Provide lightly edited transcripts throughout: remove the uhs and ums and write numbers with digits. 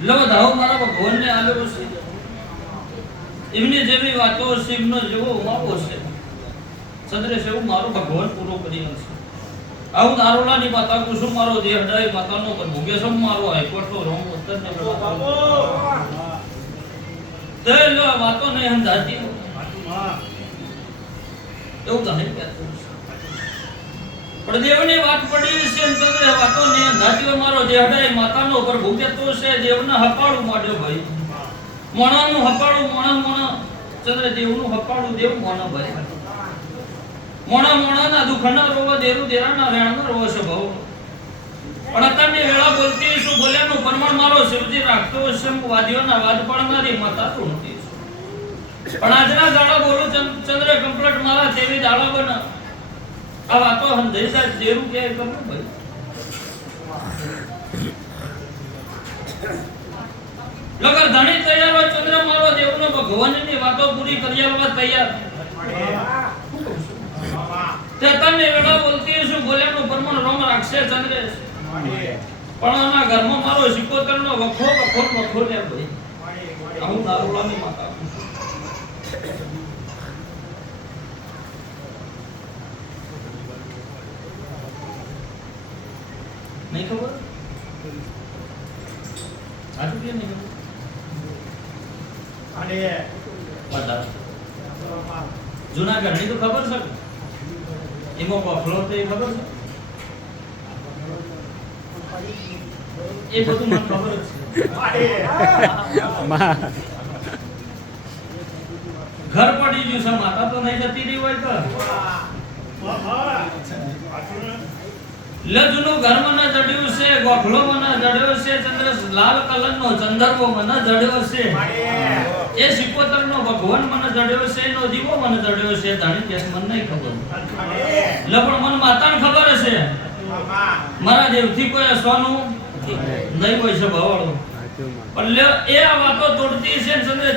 લો ધાવ મારા ભગવાનને આલ્યો છે એમની જેવી વાતો છે એમનો જેવો માવો છે ચંદ્રેશ એવું મારો ભગવાન પૂરો કરી છે આવું દારૂલાની માતા કુસુમ મારો જે હડાઈ માતાનો ભોગેશમ મારો હાઈકોર્ટનો રોમ ઉત્તરને બાબો તે લો વાતો નહીં સમજાતી એવું તો નહીં કહેતો પણ દેવની વાત પડી છે ચંદ્ર વાતો નહીં સમજાતી મારો જે હડાઈ માતાનો પર ભોગેતો છે દેવને હપાડું માંડ્યો ભાઈ મોણાનું હપાડું મોણા ચંદ્ર દેવનું હપાડું દેવ મોણા ભાઈ મોણા દુખના રોવા દેરું દેરાના રેણના રોવા છે ભાવ પણ અત્યારની વેળા બોલતી શું બોલ્યાનું પ્રમાણ મારો શિવજી રાખતો છે વાદીઓના વાદ પડનારી માતા તું પણ આજના દાડા બોલું ચંદ્ર કમ્પ્લીટ મારા તેવી દાડા બન આ વાતો હંધઈ સાહેબ દેરું કે ખબર ભાઈ લગર ધણી તૈયાર હોય ચંદ્ર મારો દેવનો ભગવાનની વાતો પૂરી કરી આવવા તૈયાર તે તને વેળા બોલતી શું બોલ્યાનું પ્રમાણ રોમ રાખશે ચંદ્રેશ પણ આના ઘરમાં મારો સિકોતરનો વખો લે ભાઈ હું દારૂલાની માતા નહીં ખબર આટલું કે નહીં ખબર અરે બધા જૂનાગઢની તો ખબર છે એમાં બફલો તો એ ખબર છે એ બધું મને ખબર છે ઘર પડી ગયું છે માતા તો નહીં જતી રહી હોય તો લજનું ઘર મને જડ્યું છે ગોખલો મને જડ્યો છે ચંદ્ર લાલ કલરનો ચંદરવો મને જડ્યો છે એ સિકોતરનો ભગવાન મને જડ્યો છે નો દીવો મને જડ્યો છે જાણી કે મને નહીં ખબર લપણ મન માતાને ખબર છે મારા દેવથી કોઈ સોનું નહીં હોય છે ભવાળો પણ એ આ વાતો તોડતી છે ચંદ્ર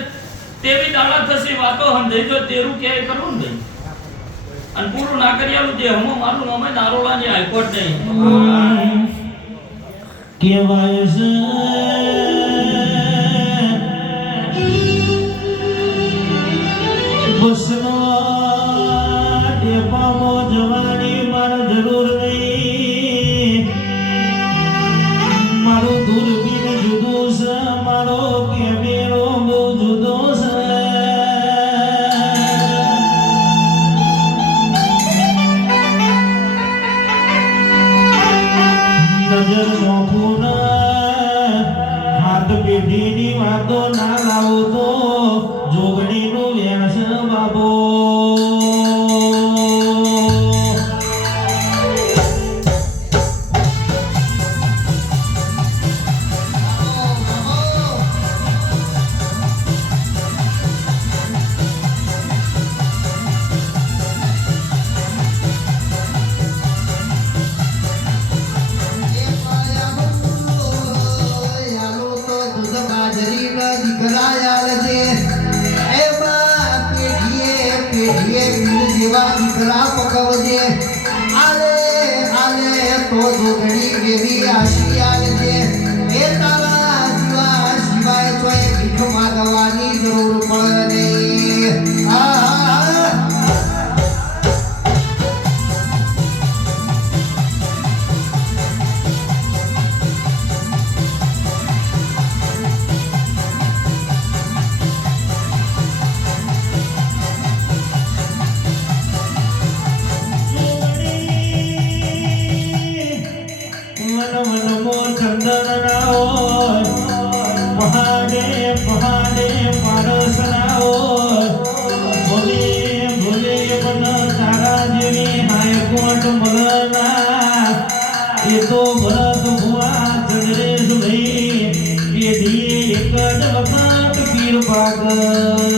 તેવી દાડા થશે વાતો સમજાઈ જો તેરું કે કરું ને અને પૂરું ના કરી આલું જે હમો મારું અમે દારોલાની હાઈકોર્ટ નહીં કેવાય છે બસનો ટેપામો જવાની મારે જરૂર નહીં મારું દૂરબીન જુદું છે મારો કેમેરો બહુ જુદો છે નજર નોખું હાથ પેઢીની વાતો ના લાવો તો જોગણીનું વ્યાસ બાબો પકવજે આલે આલે તો જોગણી કેવી આશી આલજે એ તારા જીવા સિવાય તોય ભીખ માગવાની જરૂર પડે નહીં તો ભરત ભુવા ચંદ્રેશ ભાઈ પેઢી એક જ વખત પીર પાગમાં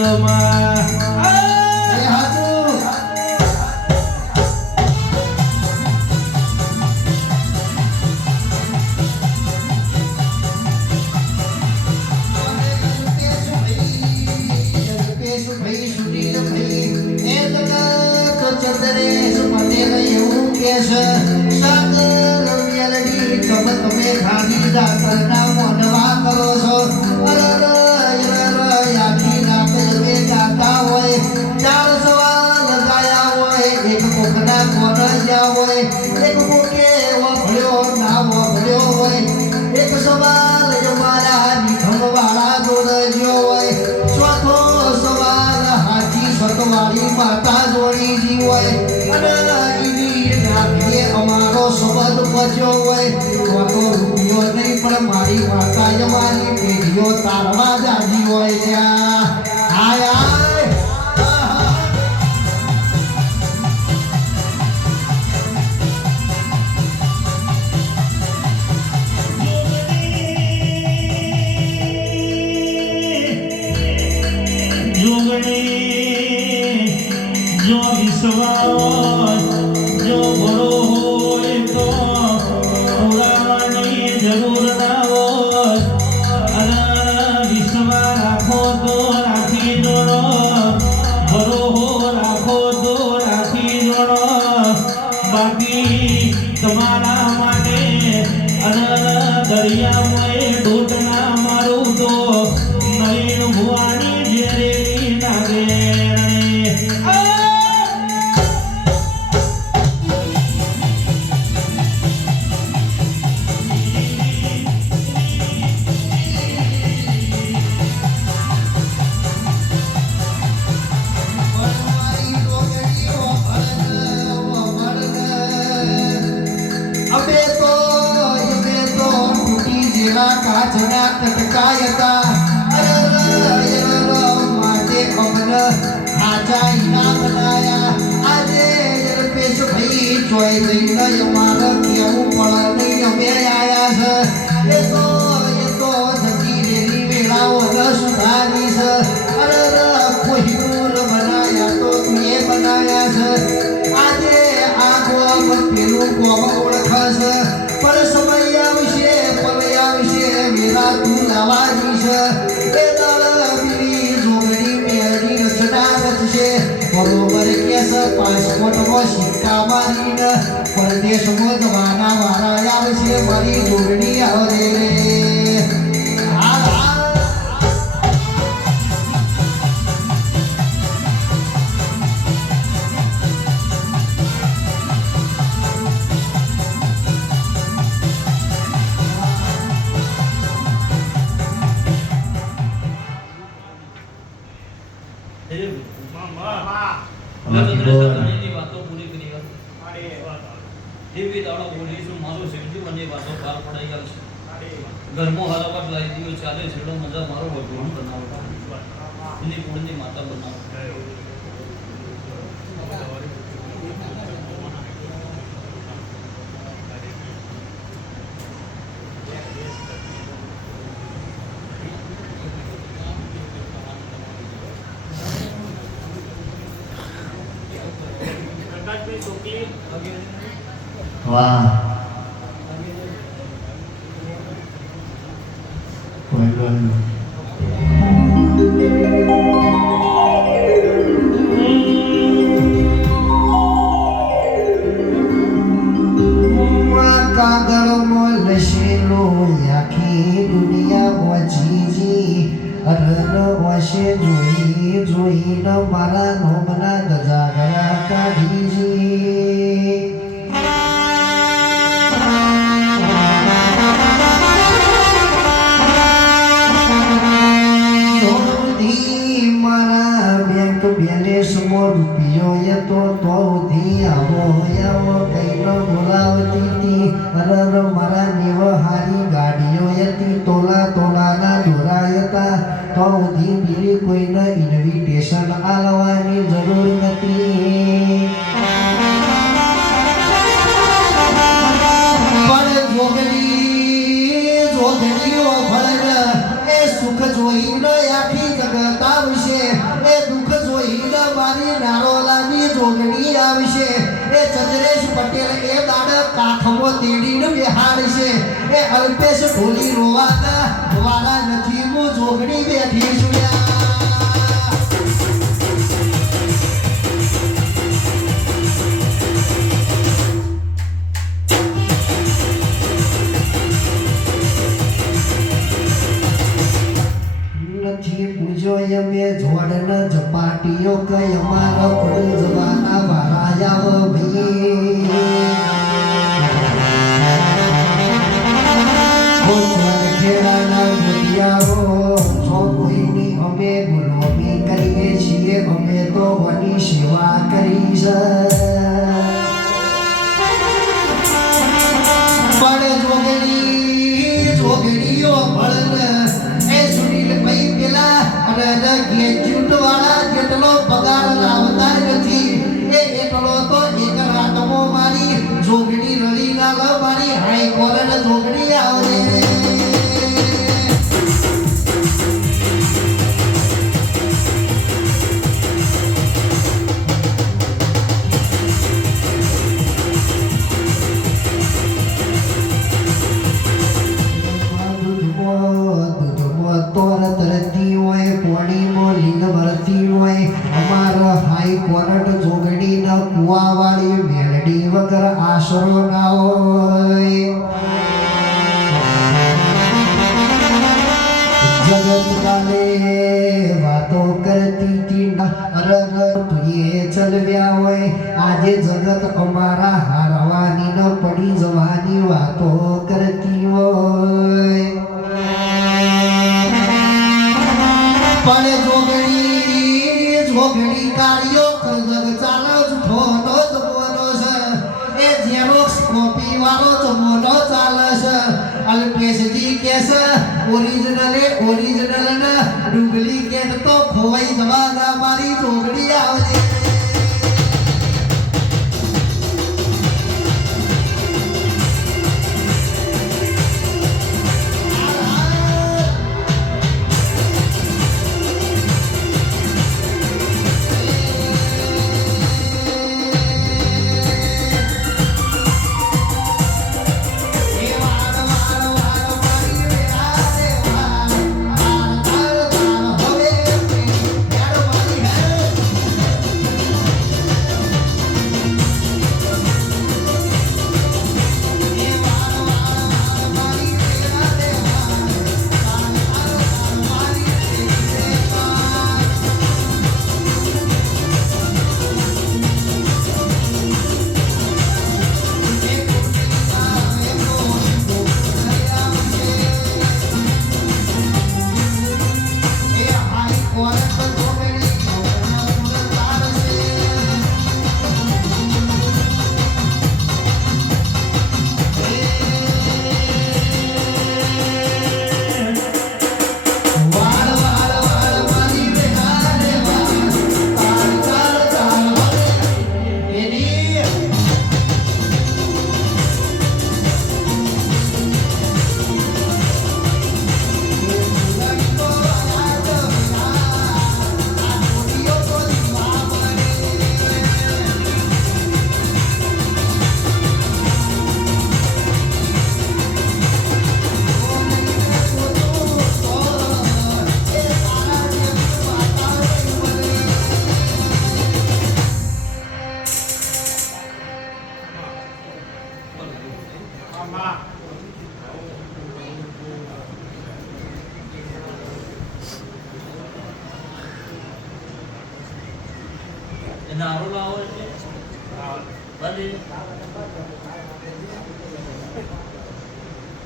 તમે ખાલી દાતરના મોઢવા કરો છો પહોંચ્યો હોય તો રૂપિયો નહીં પણ મારી વાર્તા અમારી પેઢીઓ તારવા જાજી હોય ત્યાં હાય હાય જો વિશ્વાસ જો ભરો હોય તો ઉડાવવાની જરૂર ના હોય અને વિશ્વાસ રાખો તો રાખી જોડો ભરો રાખો તો રાખી જોડો બાકી તમારા માટે અને દરિયામાં ડોટ ના મારું તો નવીન ભુવાની જેરેલી નાગે કાચના ટટકાયતા માટે અમર આજા ઇના બનાયા આજે પેશ ભાઈ જોઈ લઈને અમારે કેવું પડે નહીં અમે આયા છે એ તો જતી રેલી મેળાઓ સુધારી છે કોઈ બનાયા તો તું એ બનાયા છે આજે આ ગોમ પેલું ગોમ ઓળખશે પણ સમય આવશે મેરા તું લાવાની છે એ દળવી જોગણી મેરી રચના રચશે બરોબર કેસ પાસપોર્ટમાં સિક્કા મારીને પરદેશમાં જવાના વાળા આવશે મારી જોગણી આવે ઘણી વાતો પૂરી કરી એવી દાડો બોલીશું મારું શિવજી મને વાતો પાર પડાઈ ગયો છે ઘરમાં હરાવટ લાવી દીધો ચાલે છેડો મજા મારો ભગવાન બનાવો એની પૂર્ણની માતા બનાવો વાહ કોઈ ગણ કાગળમાં લશેલો આખી દુનિયા વચીજી અરન વશે જોઈને મારા નોમના ગજાગરા કાઢીજી રૂપિયો એ તો આવો કઈનો બોલાવતી હતી અરર મારા નિવહારી ગાડીઓ હતી તોલાના દોરાય હતા તો બીજી કોઈને ઇન્વિટેશન આલવાની જરૂર નથી પણ જોગણીઓ ભળે એ સુખ જોઈને આખી જગત આવશે એ દુઃખ જોઈને મારી નારોલાની જોગણી આવશે એ ચંદ્રેશ પટેલ એ દાડ કાખમાં તેડીને બેહાડશે એ અલ્પેશ ઢોલી રોવાના નથી હું જોગણી બેઠી છું અમે જોડન ઝપાટીઓ કઈ અમારા પડી જવાના વારાયાવ ભાઈ ખેડાના ભૂતિયાઓ જો કોઈની અમે ગુલામી કરીએ છીએ અમે તો વની સેવા કરી છે ભળને એ સુનિલ ભાઈ પેલા અને ગ્રેજ્યુએટ વાળા જેટલો પગાર લાવતા નથી એ એટલો તો એક રાતમાં મારી જોગણી રળી ના મારી હાઈકોર્ટ જોગણી આવે આશરો ના હોય જગત કાલે વાતો કરતી હતી અરર તુએ ચલવ્યા હોય આજે જગત અમારા હારવાની ન પડી જવાની વાતો કરતી હોય પણ જોગણી કાર્યો જગ ચાલો જૂઠો નો જમવાનો છે એ ઝેરોક્સ કોપી વાળો જમવાનો ચાલે છે અલ્પેશજી કે છે ઓરિજિનલ ને ડુપ્લિકેટ તો ખોવાઈ જવા મારી જોગણી આવજે નારો લાવો એટલે બધી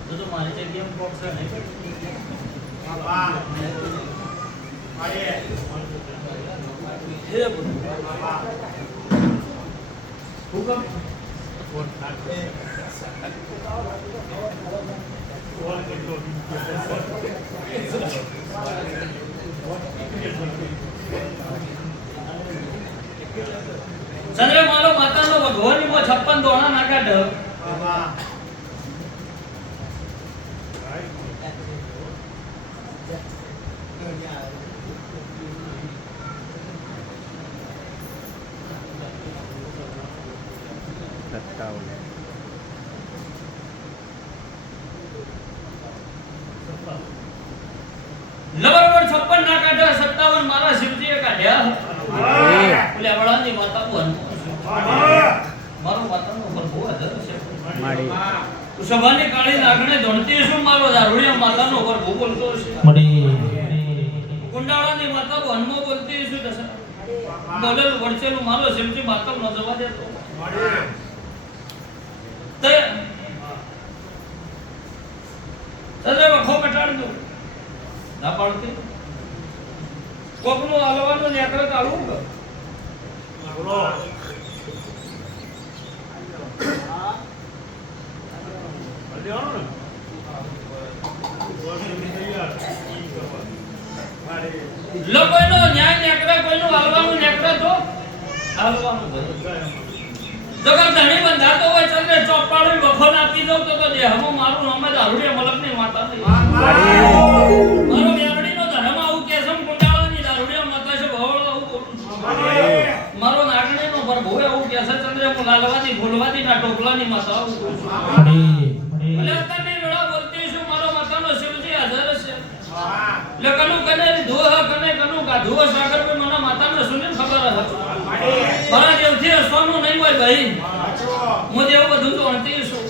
તો મારી જગ્યામાં બોક્સ છે ને બાબા આયે હે બાબા હુકમ ચંદ્ર મારો માતાનો ભગવાન મો 56 દોણા ના કાઢ બાબા લબરબર 56 ના કાઢ્યા 57 મારા શિવજીએ કાઢ્યા ઓલે વળાની માતા બોન મારો માતાનો પ્રભુ અધર છે માડી સભાની કાળી લાગણે ધણતી શું મારો દારૂડિયા માતાનો પ્રભુ બોલતો છે મડી કુંડાળાની માતા બોનમો બોલતી શું દશા બોલેલ વડચેલું મારો શિવજી માતા નો જવા દેતો મડી તે તને વખો કટાડ દો ના પાડતી કોકનું હાલવાનું નેકર કાઢું બોલો લોકોનો ન્યાય નેકરે કોઈનું હાલવાનું નેકરે તો હાલવાનું જો કે ધણી બંધાતો હોય ચંદ્રે ચોપાડી વખોન આપી દઉં તો દેહમાં મારું નામ જ આરુડિયા મલકની માતા નહીં મારો બેરડીનો ધર્મ આવું કેસમ કુંડાળાની દારૂડિયા માતા છે ભવળ આવું બોલું છું મારો નાગણીનો પ્રભુ એવું કે છે ચંદ્રે હું લાલવાદી ભૂલવાદી ના ટોપલાની માતા આવું બોલું છું એટલે અત્યારની વેળા બોલતી છું મારો માતાનો શિવજી હાજર છે એટલે કનું કને ધોહ કને કનું ગાધું સાગર પર મને માતાને સુને ખબર હતી મારા દેવથી સોનું નહીં હોય ભાઈ હું દેવ બધું તો અણતી છું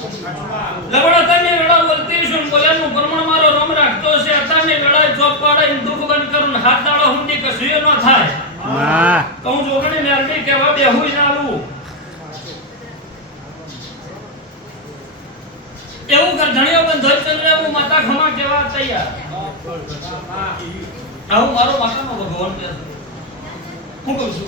લબડા તને વેળા બોલતી છું બોલેનું પ્રમાણ મારો રમ રાખતો છે અત્યારની વેળા ચોપ પાડે દુખ બંધ કરું હાથ દાડો હુંડી કશું ન થાય કહું જોગણી મેરડી કેવા બેહું ના આલું એવું કર ધણીઓ બંધોઈ ચંદ્ર હું માતા ખમા કેવા તૈયાર આવું મારો માતાનો ભગવાન કે છે હું કહું છું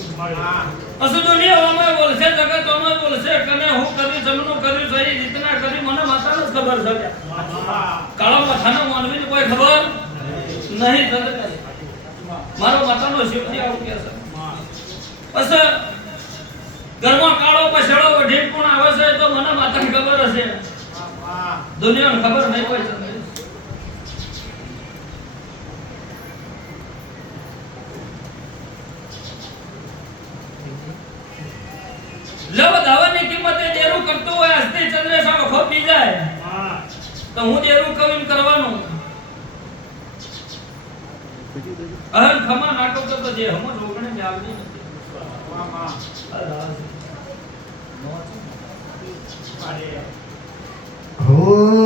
અસુ દુનિયા ઓમાં બોલશે જગત ઓમાં બોલશે કને હું કરી જમનું કર્યું સહી રીતના કરી મને માતાનો જ ખબર છે કાળો માથાનો માનવીને કોઈ ખબર નહીં ચંદ્ર મારો માતાનો શિવજી આવું કે છે બસ ઘરમાં કાળો પછાડો વઢીક પણ આવે છે તો મને માતાને ખબર હશે દુનિયાને ખબર નહીં હોય ચંદ્ર લવ દાવાની કિંમતે દેરું કરતો હોય હસ્તી ચંદ્ર સામે ખોપી જાય તો હું દેરું કવિમ કરવાનું અહન ખમા નાટો તો જે હમ રોગણે મે આવડી નથી Oh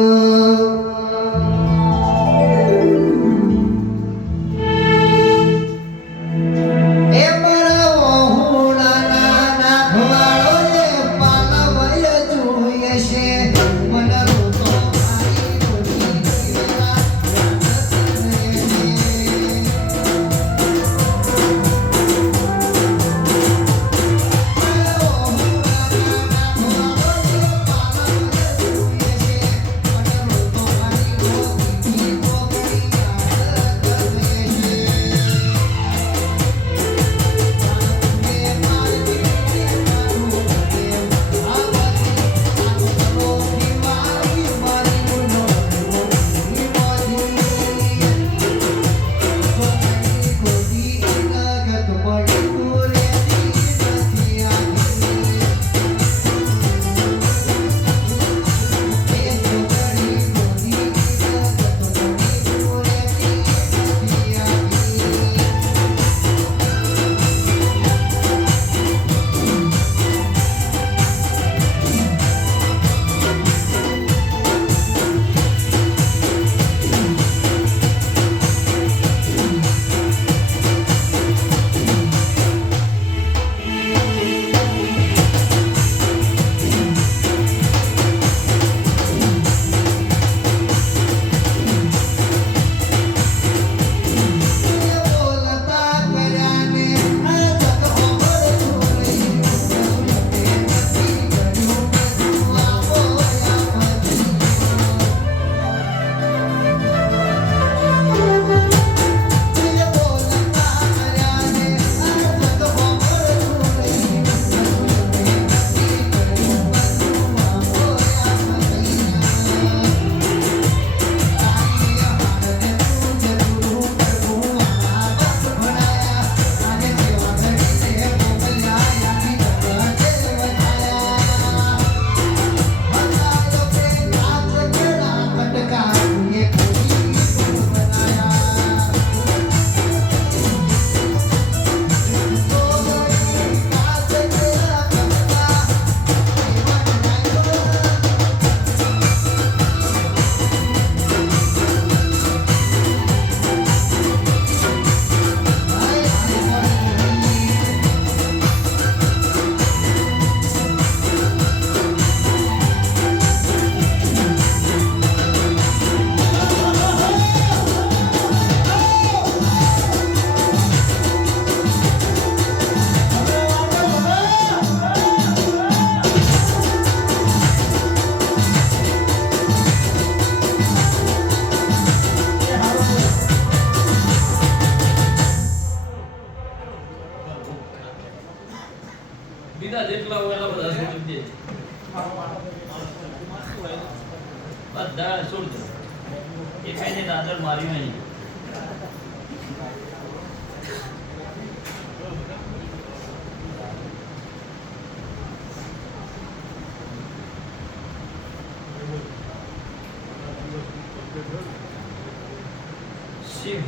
બધા છોડ દો એ કઈને દાદર માર્યું નહીં શિવ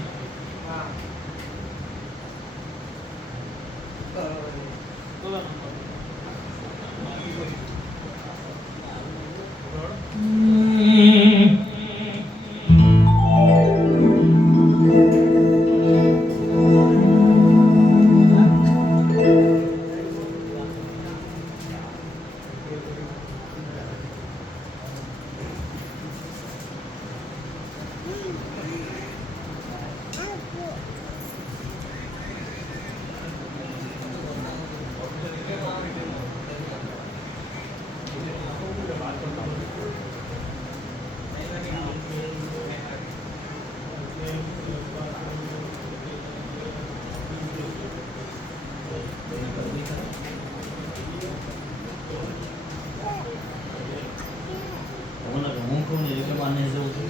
હું કહું ને એટલે માને જવું છું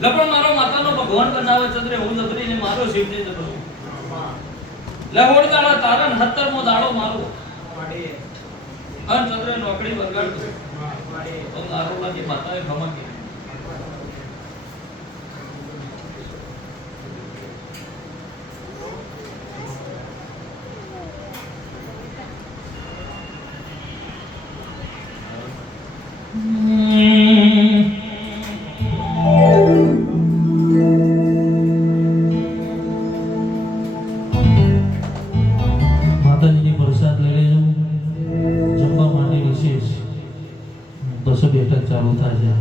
લપણ મારો માતાનો ભગવાન બનાવે ચંદ્રે હું જબરીને મારો શિવજી જબરો લહોડ દાડા તારણ 70મો દાડો મારો અન ચંદ્રે નોકરી બગાડતો તો તારો લાગી માતાએ ખમકી માતાજીની પ્રસાદ લઈ લેજો જમવા માટે વિશેષ બસો બેઠક ચાલુ થાય છે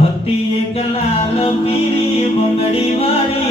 હતી એક લાલ પીરી બંગડી વાળી